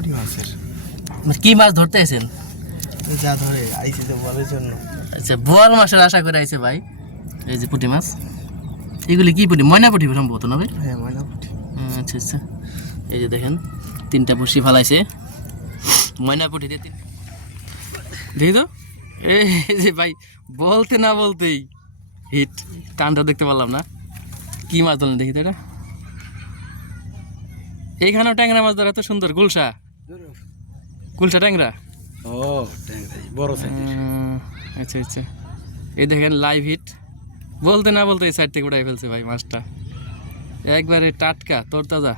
পুঁটি মাছের। কি মাছ ধরতে এই যা ধরে আইসি তো বলার জন্য। আচ্ছা বোয়াল মাছের আশা করে আইছে ভাই এই যে পুঁটি মাছ। এগুলি কি পুঁটি? ময়না পুঁটি সম্ভবত না ভাই? হ্যাঁ ময়না পুঁটি। আচ্ছা আচ্ছা। এই যে দেখেন তিনটা বসি ফালাইছে। ময়না পুঁটি দিয়ে দেখি তো। এই যে ভাই বলতে না বলতেই হিট। টানটা দেখতে পারলাম না। কি মাছ ধরলেন দেখি তো এটা? এইখানেও ট্যাংরা মাছ ধরা এত সুন্দর গুলশা। গুলশা ট্যাংরা? ও ট্যাংরাই বড় উম, আচ্ছা আচ্ছা। এই দেখেন লাইভ হিট বলতে না বলতে এই সাইড থেকে উড়াই ফেলছে ভাই মাছটা। একবারে টাটকা তরতাজা।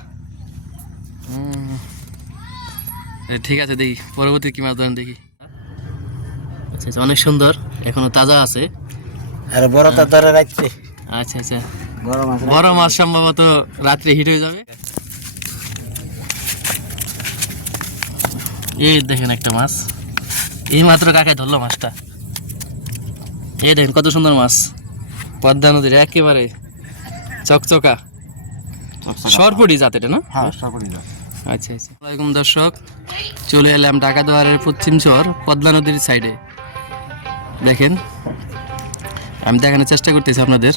ঠিক আছে দেখি পরবর্তী কি মাছ ধরেন দেখি। আচ্ছা আচ্ছা অনেক সুন্দর এখনও তাজা আছে। আর বড়টা ধরে রাখছে। আচ্ছা আচ্ছা। বড় মাছ বড় মাছ সম্ভবত রাত্রে হিট হয়ে যাবে। এই দেখেন একটা মাছ। এই মাত্র কাকায় ধরলো মাছটা। এই দেখেন কত সুন্দর মাছ। পদ্মা নদীর একেবারে চকচকা। সরপুরি জাত এটা না? হ্যাঁ আচ্ছা আচ্ছা। দর্শক চলে এলাম ঢাকা দুয়ারের পশ্চিম চর পদ্মা নদীর সাইডে দেখেন আমি দেখানোর চেষ্টা করতেছি আপনাদের।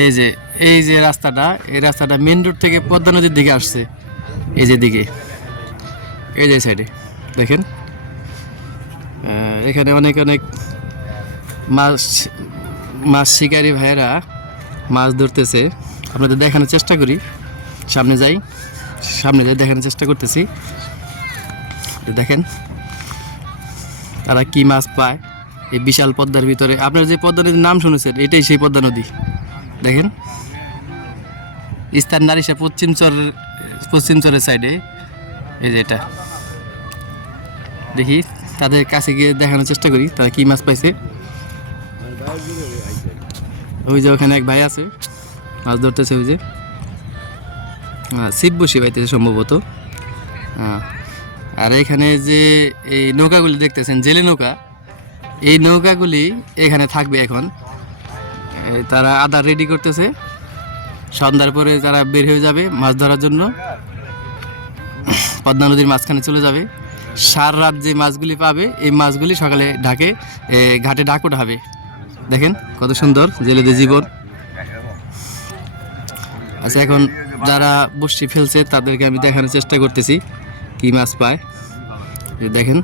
এই যে এই যে রাস্তাটা এই রাস্তাটা মেন রোড থেকে পদ্মা নদীর দিকে আসছে। এই যে দিকে। এই যে সাইডে, দেখেন। এখানে অনেক অনেক মাছ মাছ শিকারী ভাইয়েরা মাছ ধরতেছে। আপনাদের দেখানোর চেষ্টা করি। সামনে যাই। সামনে যাই, দেখানোর চেষ্টা করতেছি। দেখেন, তারা কি মাছ পায় এই বিশাল পদ্মার ভিতরে। আপনারা যে পদ্মা নদীর নাম শুনেছেন, এটাই সেই পদ্মা নদী। দেখেন, ইস্তার নারিশা পশ্চিম চর, পশ্চিম চরের সাইডে, এই যে এটা। দেখি তাদের কাছে গিয়ে দেখানোর চেষ্টা করি, তারা কি মাছ পাইছে। ওই যে ওখানে এক ভাই আছে, মাছ ধরতেছে ওই যে। শিব বসি পাইতেছে সম্ভবত। আর এখানে যে এই নৌকাগুলি দেখতেছেন, জেলে নৌকা, এই নৌকাগুলি এখানে থাকবে এখন। তারা আদার রেডি করতেছে। সন্ধ্যার পরে তারা বের হয়ে যাবে মাছ ধরার জন্য। পদ্মা নদীর মাঝখানে চলে যাবে। সার রাত যে মাছগুলি পাবে এই মাছগুলি সকালে ঢাকে ঘাটে ডাক উঠাবে দেখেন কত সুন্দর জেলেদের জীবন। আচ্ছা এখন যারা বসি ফেলছে তাদেরকে আমি দেখানোর চেষ্টা করতেছি কি মাছ পায়। দেখেন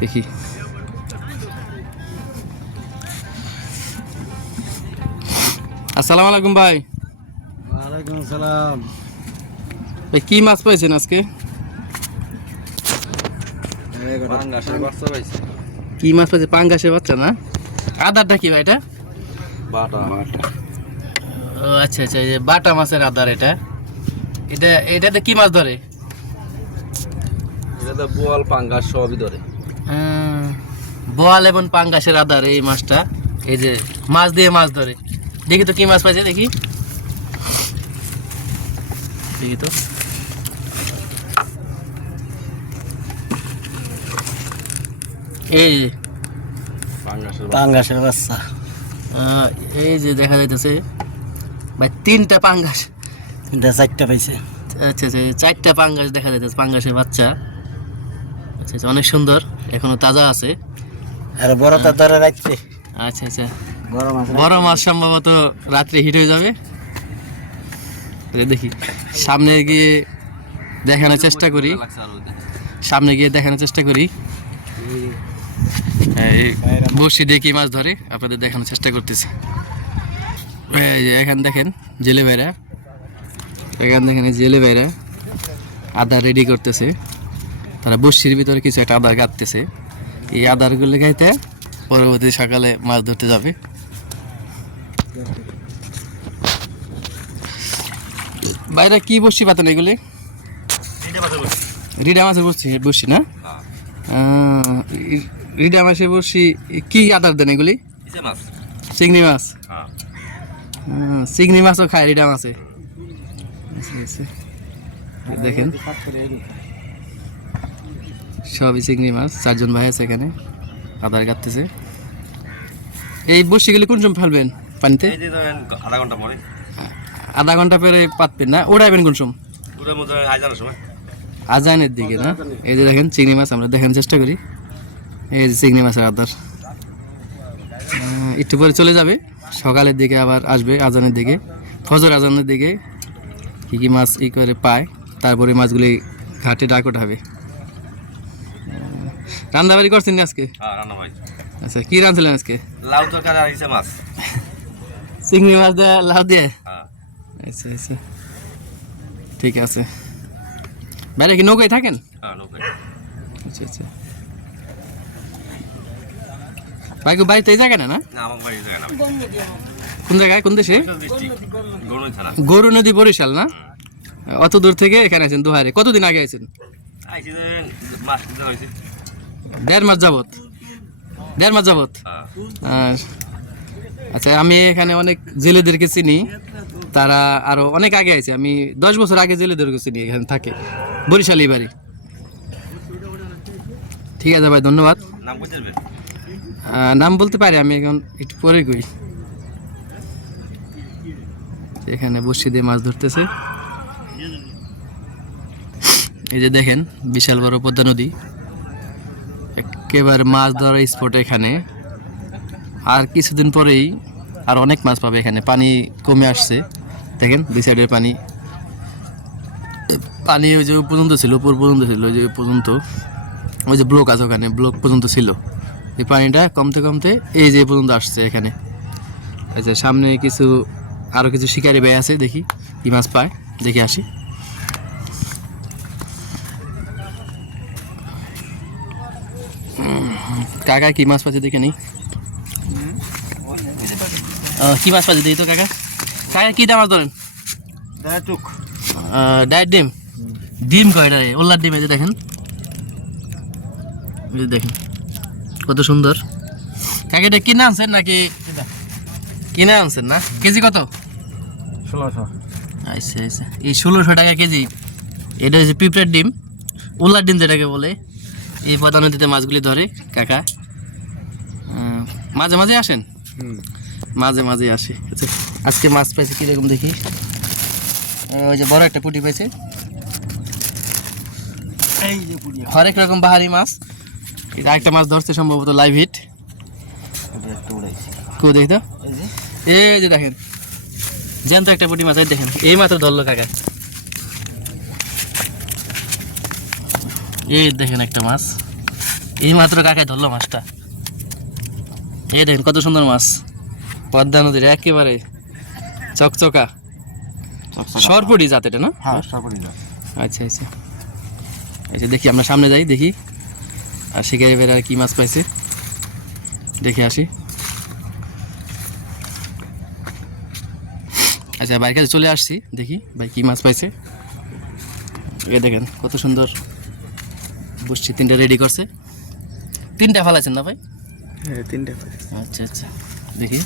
দেখি। আসসালামু আলাইকুম ভাই। ওয়ালাইকুম আসসালাম। ভাই কি মাছ পাইছেন আজকে? কি মাছ পাইছে? পাঙ্গাসের বাচ্চা না? আদারটা কি ভাই এটা? বাটা। ও আচ্ছা আচ্ছা এই বাটা মাছের আদার এটা। এটা এটাতে কি মাছ ধরে? এটা বোয়াল পাঙ্গাস সবই ধরে। আহ, বোয়াল এবং পাঙ্গাসের আদার এই মাছটা। এই যে মাছ দিয়ে মাছ ধরে। দেখি তো কি মাছ পাইছে দেখি। দেখি তো। এই পাঙ্গাসের বাচ্চা। এই যে দেখা যাইতেছে ভাই তিনটা পাঙ্গাস। এটা চারটা পাইছে। আচ্ছা আচ্ছা চারটা পাঙ্গাস দেখা যাইতেছে পাঙ্গাসের বাচ্চা। আচ্ছা আচ্ছা অনেক সুন্দর এখনও তাজা আছে। আর বড়টা ধরে রাখছে। আচ্ছা আচ্ছা। বড় মাছ বড় মাছ সম্ভবত রাত্রে হিট হয়ে যাবে। দেখি সামনে গিয়ে দেখানোর চেষ্টা করি। সামনে গিয়ে দেখানোর চেষ্টা করি। এই বসি দিয়ে কি মাছ ধরে আপনাদের দেখানোর চেষ্টা করতেছি। এই যে দেখেন জেলে ভাইরা। এখান দেখেন জেলে ভাইরা আদার রেডি করতেছে। তারা বসির ভিতরে কিছু একটা আদার কাটতেছে। এই আদারগুলো গাইতে পরবর্তী সকালে মাছ ধরতে যাবে। বাইরে কি বসছি পাতেন এগুলি? রিডা মাছের বসছি বসছি না? রিডা মাছের বসছি কি আদার দেন এগুলি? চিংড়ি মাছ। চিংড়ি মাছও খায় রিডা মাছে। দেখেন। সবই চিংড়ি মাছ চারজন ভাই আছে এখানে আদার কাটতেছে। এই বসিগুলি কোন সময় ফেলবেন পানিতে? আধা ঘণ্টা পরে। আধা ঘণ্টা পরে পাতবেন না ওড়াইবেন কোন সময়। আজানের দিকে না? এই যে দেখেন চিংড়ি মাছ আমরা দেখানোর চেষ্টা করি। এই চিংড়ি মাছের আদার। একটু পরে চলে যাবে। সকালের দিকে আবার আসবে আজানের দিকে। ফজর আজানের দিকে কী কী মাছ ই করে পায় তারপরে মাছগুলি ঘাটে ডাক ওঠাবে। রান্নাবাড়ি করছেন না আজকে? হ্যাঁ আচ্ছা কী রাঁধছিলেন আজকে? লাউ তরকারি আর মাছ? চিংড়ি মাছ দিয়ে লাউ দিয়ে? হ্যাঁ। আচ্ছা আচ্ছা। ঠিক আছে। বাইরে কি নৌকায় থাকেন? হ্যাঁ আচ্ছা আচ্ছা। ভাই বাড়িতে এই জায়গায় না? না কোন জায়গায়? কোন দেশে? গরু নদী বরিশাল না? অত দূর থেকে এখানে আছেন দুহারে। কতদিন আগে আছেন? দেড় মাস যাবত দেড় মাস যাবত হ্যাঁ। আচ্ছা আমি এখানে অনেক জেলেদেরকে চিনি। তারা আরও অনেক আগে আছে আমি দশ বছর আগে জেলেদেরকে চিনি এখানে থাকে। বরিশালি বাড়ি। ঠিক আছে ভাই ধন্যবাদ। নাম নাম বলতে পারি, আমি এখন একটু পরে কই। এখানে বসি দিয়ে মাছ ধরতেছে। এই যে দেখেন, বিশাল বড় পদ্মা নদী। একেবারে মাছ ধরার স্পট এখানে। আর কিছুদিন পরেই আর অনেক মাছ পাবে এখানে। পানি কমে আসছে। দেখেন, দুই সাইডের পানি। পানি ওই যে পর্যন্ত ছিল, উপর পর্যন্ত ছিল, ওই যে পর্যন্ত। ওই যে ব্লক আছে ওখানে ব্লক পর্যন্ত ছিল। এই পানিটা কমতে কমতে এই যে পর্যন্ত আসছে এখানে। আচ্ছা সামনে কিছু আরও কিছু শিকারি ব্যয় আছে দেখি কি মাছ পায় দেখে আসি। কাকা কি মাছ পাচ্ছে দেখে নেই? কি মাছ পাচ্ছে দেখি তো কাকা। কাকা কী দাম মাছ ধরেন? ডায়েট ডিম? ডিম কয়টা ওল্লার ডিম এই যে দেখেন। দেখেন। কত সুন্দর? কাকে এটা কিনে আনছেন নাকি? কিনে আনছেন না? কেজি কত? ষোলোশো। আচ্ছা আচ্ছা এই ষোলোশো টাকা কেজি। এটা হচ্ছে পিঁপড়ার ডিম। ওল্লার ডিম যেটাকে বলে এই পদ্মা নদীতে মাছগুলি ধরে কাকা। মাঝে মাঝে আসেন? মাঝে মাঝে আসে। আচ্ছা আজকে মাছ পাইছে কীরকম দেখি? ওই যে বড় একটা পুঁটি পাইছে। হরেক রকম বাহারি মাছ। এটা একটা মাছ ধরছে সম্ভবত লাইভ হিট কেউ দেখি তো এই যে। দেখেন জ্যান্ত একটা পুঁটি মাছ দেখেন এই মাত্র ধরলো কাকা। এই দেখেন একটা মাছ এই মাত্র কাকায় ধরলো মাছটা। এই দেখেন কত সুন্দর মাছ পদ্মা নদীর একেবারে চকচকা সরপুটি জাত এটা না? হ্যাঁ না আচ্ছা আচ্ছা। আচ্ছা দেখি আমরা সামনে যাই দেখি। আর শিকারি বেড়া কি মাছ পাইছে? দেখে আসি। আচ্ছা বাইরের কাছে চলে আসছি দেখি ভাই কি মাছ পাইছে। এ দেখেন কত সুন্দর বসছি তিনটা রেডি করছে। তিনটা ফালাইছেন না ভাই? হ্যাঁ তিনটা আচ্ছা আচ্ছা দেখি।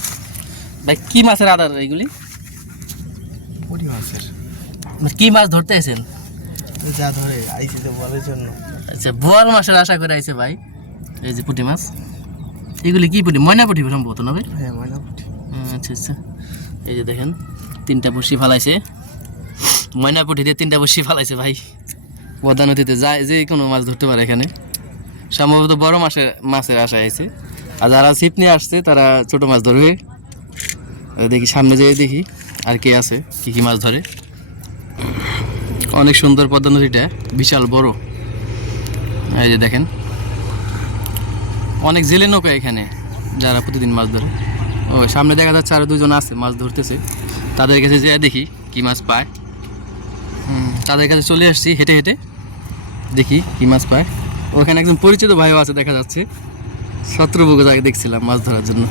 ভাই কি মাছের আদার এইগুলি পুরি মাছের। মানে কি মাছ ধরতে এসেছেন যা ধরে আইসি তো বলার জন্য। আচ্ছা বোয়াল মাছের আশা করে আইছে ভাই এই যে পুঁটি মাছ। এগুলি কি পুঁটি? ময়না পুঁটি সম্ভবত না ভাই? হ্যাঁ ময়না পুটি। আচ্ছা আচ্ছা। এই যে দেখেন তিনটা বসি ফালাইছে। ময়না পুঁটি দিয়ে তিনটা বসি ফালাইছে ভাই। পদ্মা নদীতে যায় যে কোনো মাছ ধরতে পারে এখানে। সম্ভবত বড় মাছের মাছের আশা আছে আর যারা ছিপ নিয়ে আসছে তারা ছোট মাছ ধরবে। দেখি সামনে যেয়ে দেখি আর কে আছে কি কি মাছ ধরে। অনেক সুন্দর পদ্মা নদীটা বিশাল বড়। এই যে দেখেন। অনেক জেলে নৌকা এখানে, যারা প্রতিদিন মাছ ধরে। ও, সামনে দেখা যাচ্ছে আরও দুজন আছে মাছ ধরতেছে। তাদের কাছে যেয়ে দেখি কি মাছ পায়। তাদের কাছে চলে আসছি হেঁটে হেঁটে। দেখি কি মাছ পায়। ওখানে একজন পরিচিত ভাইও আছে দেখা যাচ্ছে। শত্রুবুকে যাকে দেখছিলাম মাছ ধরার জন্য।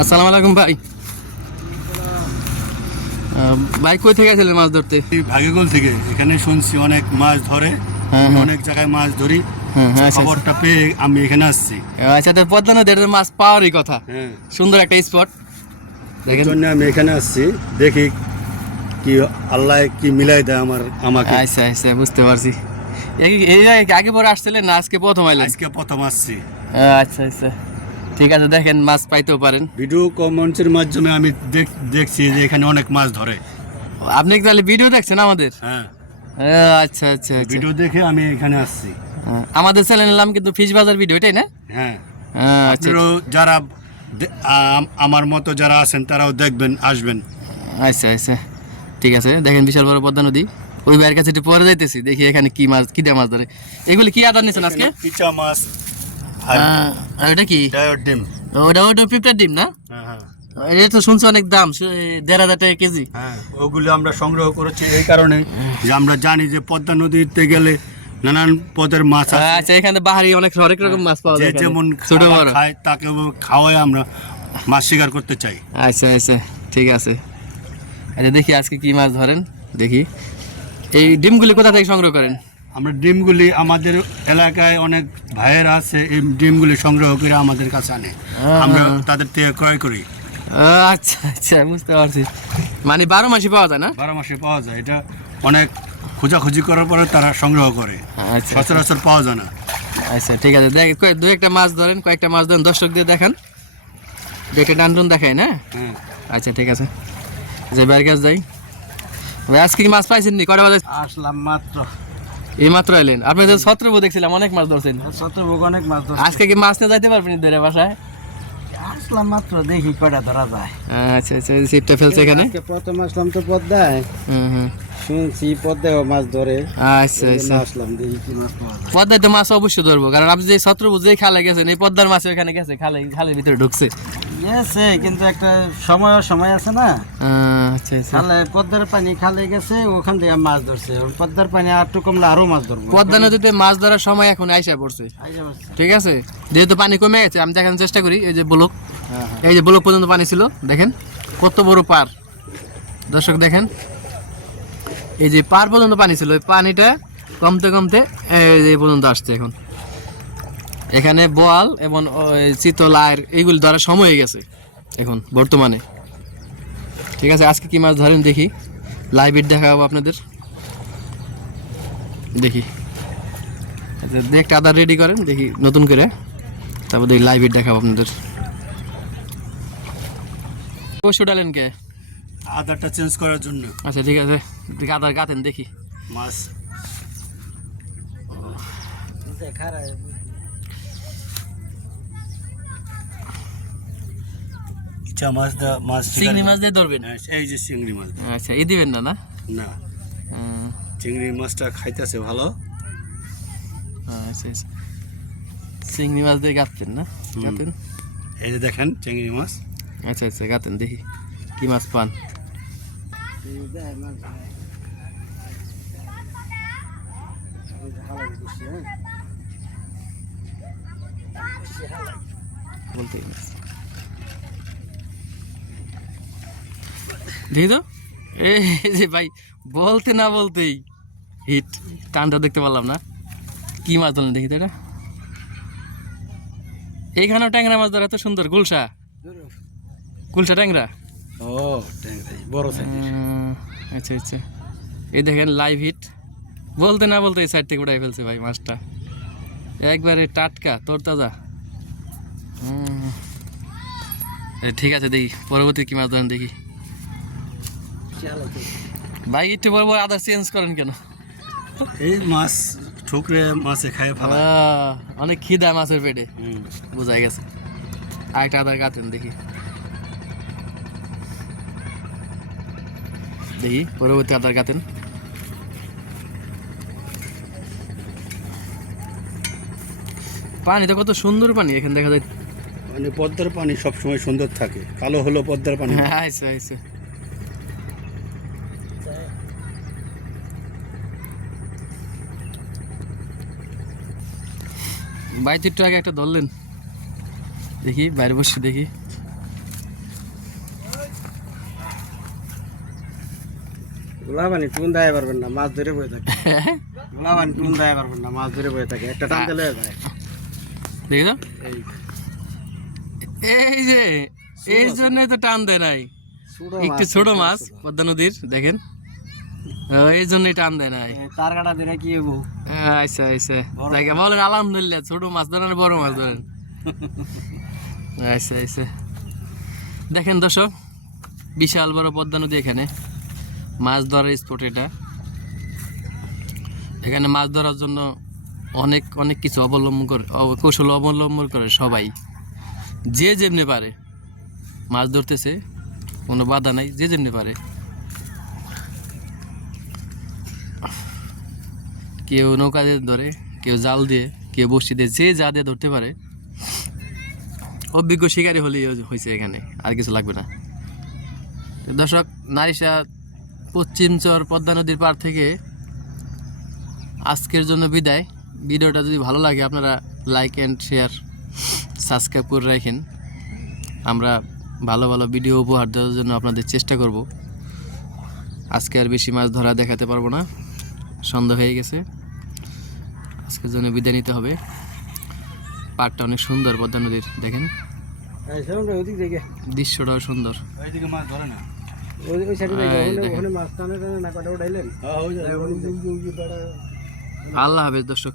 আসসালামু আলাইকুম ভাই। ভাই কই থেকে আসছিলেন মাছ ধরতে? ভাগেগোল থেকে। এখানে শুনছি অনেক মাছ ধরে। অনেক জায়গায় মাছ ধরি আচ্ছা, আচ্ছা। খবরটা পেয়ে আমি এখানে আসছি। আচ্ছা তো পদ্মা নদীর মাছ পাওয়ারই কথা। হ্যাঁ। সুন্দর একটা স্পট দেখেন। জন্য আমি এখানে আসছি দেখি কি আল্লাহ কি মিলাই দেয় আমার আমাকে। আচ্ছা আচ্ছা বুঝতে পারছি। এই- আগে- পরে আসছিলেন না আজকে প্রথম আইলেন? আজকে প্রথম আসছি। আচ্ছা আচ্ছা। ঠিক আছে দেখেন মাছ পাইতেও পারেন। ভিডিও কমেন্টসের মাধ্যমে আমি দেখ- দেখছি যে এখানে অনেক মাছ ধরে। আপনি তাহলে ভিডিও দেখছেন আমাদের? হ্যাঁ। আচ্ছা আচ্ছা আচ্ছা। ভিডিও দেখে আমি এখানে আসছি। হ্যাঁ, আমাদের চ্যানেলের নাম কিন্তু ফিশ বাজার ভিডিও এটাই না? হ্যাঁ। হ্যাঁ, আচ্ছা যারা আমার মতো যারা আছেন তারাও দেখবেন আসবেন। আচ্ছা আচ্ছা। ঠিক আছে দেখেন বিশাল বড় পদ্মা নদী। ওই ভাইয়ের কাছে একটু পরে যাইতেছি দেখি এখানে কি মাছ কি মাছ ধরে। এগুলি কি আদার নিছেন আজকে? পিচা মাছ আর ওটা কি? ডিম। ওটা ওটা পিঁপড়ার ডিম না? হ্যাঁ হ্যাঁ। এটা তো শুনছি অনেক দাম দেড় হাজার টাকা কেজি। হ্যাঁ ওগুলো আমরা সংগ্রহ করেছি এই কারণে যে আমরা জানি যে পদ্মা নদীতে গেলে নানান পদের মাছ আছে আচ্ছা এখানে বাহারি অনেক হরেক রকম মাছ পাওয়া যায় যেমন ছোট বড়। খায় তাকে খাওয়াই আমরা মাছ শিকার করতে চাই। আচ্ছা আচ্ছা ঠিক আছে। আচ্ছা দেখি আজকে কি মাছ ধরেন দেখি। এই ডিমগুলি কোথা থেকে সংগ্রহ করেন? আমরা ডিমগুলি আমাদের এলাকায় অনেক ভাইয়ের আছে এই ডিমগুলি সংগ্রহ করে আমাদের কাছে আনে। আমরা তাদের থেকে ক্রয় করি। আচ্ছা আচ্ছা বুঝতে পারছি। মানে বারো মাসে পাওয়া যায় না? বারো মাসে পাওয়া যায়। এটা অনেক খোঁজাখুঁজি করার পরে তারা সংগ্রহ করে। আচ্ছা। সচরাচর পাওয়া যায় না। আচ্ছা ঠিক আছে। দেখ কয়েক- দু একটা মাছ ধরেন কয়েকটা মাছ ধরেন দর্শক দিয়ে দেখান। দু একটা টান টুন দেখায় না? হ্যাঁ। আচ্ছা ঠিক আছে। যে বাইরের কাছে যাই। আজকে কি মাছ পাইছেন নি? কটা বাজে? আসলাম মাত্র। এই মাত্র এলেন। আপনি তো ছত্রবু দেখছিলাম অনেক মাছ ধরছেন। শতভোগ অনেক মাছ ধরছি। আজকে কি মাছ নিয়ে যাইতে পারবেন ধরে বাসায়? আসলাম মাত্র দেখি কয়টা ধরা যায়। আচ্ছা আচ্ছা ছিপটা ফেলছে এখানে? প্রথম আসলাম তো পদ্মায়। হুম হুম। শুনছি পদ্মায় মাছ ধরে। আচ্ছা আচ্ছা। আসলাম দেখি কি মাছ পাওয়া যায়। পদ্মায় তো মাছ অবশ্যই ধরবো কারণ আপনি যে ছত্রবু যে খালে গেছেন এই পদ্মার মাছ ওখানে গেছে খালে খালের ভিতরে ঢুকছে। গেছে কিন্তু একটা সময় সময় আছে না। আচ্ছা আচ্ছা। পদ্মার পানি খালে গেছে ওখান থেকে মাছ ধরছে। পদ্মার পানি আর একটু কমলে আরও মাছ ধরবো। পদ্মা নদীতে মাছ ধরার সময় এখন আইসা পড়ছে। ঠিক আছে? যেহেতু পানি কমে গেছে আমি দেখানোর চেষ্টা করি এই যে ব্লক। হ্যাঁ, হ্যাঁ। এই যে ব্লক পর্যন্ত পানি ছিল দেখেন। কত বড় পার। দর্শক দেখেন। এই যে পার পর্যন্ত পানি ছিল ওই পানিটা কমতে কমতে এই পর্যন্ত আসছে এখন। এখানে বোয়াল এবং ওই চিতল আর এইগুলি ধরার সময় হয়ে গেছে এখন বর্তমানে। ঠিক আছে আজকে কি মাছ ধরেন দেখি। লাইভ ইট দেখাবো আপনাদের। দেখি। আচ্ছা দেখটা আদার রেডি করেন দেখি নতুন করে। তারপর দেখি লাইভ ইট দেখাবো আপনাদের। পশু ডালেন কে? আদারটা চেঞ্জ করার জন্য। আচ্ছা ঠিক আছে। দেখি আদার গাতেন দেখি। মাছ। ইচ্ছা মাছ দা মাছ চিংড়ি মাছ দিয়ে ধরবেন? হ্যাঁ, এই যে চিংড়ি মাছ আচ্ছা এই দিবেন না না? না। চিংড়ি মাছটা খাইতেছে ভালো। আচ্ছা আচ্ছা। চিংড়ি মাছ দিয়ে গাতেন না? গাতেন এই যে দেখেন চিংড়ি মাছ। আচ্ছা আচ্ছা গাতেন দেখি কি মাছ পান। বলতে দেখি তো। এই যে ভাই বলতে না বলতেই হিট। টানটা দেখতে পারলাম না। কি মাছ ধরলেন দেখি তো এটা? এইখানেও ট্যাংরা মাছ ধরা এত সুন্দর। গুলশা? গুলশা ট্যাংরা? ও বড় আচ্ছা আচ্ছা। এই দেখেন লাইভ হিট বলতে না বলতে এই সাইড থেকে উঠাই ফেলছে ভাই মাছটা। একবারে টাটকা তরতাজা। উম, এ, ঠিক আছে দেখি। পরবর্তী কি মাছ ধরেন দেখি। ভাই একটু বড় আদার চেঞ্জ করেন কেন? এই মাছ ঠুকরে মাছে খায় ভালো অনেক খিদা মাছের পেটে। বোঝা গেছে। আরেকটা আদার গাতেন দেখি। দেখি পরবর্তী আদার গাতেন পানি তো কত সুন্দর পানি এখানে দেখা যায় মানে পদ্মার পানি সবসময় সুন্দর থাকে। কালো হলো পদ্মার পানি। না। আইসে। বাইতে একটু আগে একটা ধরলেন। দেখি বাইরে বসে দেখি। গোলাবানি টুন দেয় পারবেন না মাছ ধরে বয়ে থাকে। গোলাবানি টুন দেয় পারবেন না মাছ ধরে বয়ে থাকে। একটা যায়। দেখি তো। এই যে। এই তো টান দেয় নাই। একটু ছোট মাছ পদ্মা নদীর দেখেন। এই জন্যই টান দেয় নাই। তার কাটা দিলে কি হব আচ্ছা আচ্ছা জায়গা বলেন আলহামদুলিল্লাহ ছোট মাছ ধরেন বড় মাছ ধরেন। আচ্ছা আচ্ছা দেখেন দর্শক বিশাল বড় পদ্মা নদী এখানে। মাছ ধরার স্পট এটা। এখানে মাছ ধরার জন্য অনেক অনেক কিছু অবলম্বন করে কৌশল অবলম্বন করে সবাই। যে যেমনি পারে মাছ ধরতেছে কোনো বাধা নাই যে যেমনি পারে। কেউ নৌকা দিয়ে ধরে, কেউ জাল দিয়ে, কেউ বসি দিয়ে, যে যা দিয়ে ধরতে পারে, অভিজ্ঞ শিকারী হলেই হয়েছে এখানে, আর কিছু লাগবে না। দর্শক, নারিশা পশ্চিম চর পদ্মা নদীর পার থেকে আজকের জন্য বিদায়। ভিডিওটা যদি ভালো লাগে, আপনারা লাইক অ্যান্ড শেয়ার সাবস্ক্রাইব করে রাখেন। আমরা ভালো ভালো ভিডিও উপহার দেওয়ার জন্য আপনাদের চেষ্টা করব। আজকে আর বেশি মাছ ধরা দেখাতে পারব না। সন্ধ্যা হয়ে গেছে। আজকের জন্য বিদায় নিতে হবে পার্কটা অনেক সুন্দর পদ্মা নদীর দেখেন দৃশ্যটাও সুন্দর হ্যাঁ, হ্যাঁ, আল্লাহ হাফেজ দর্শক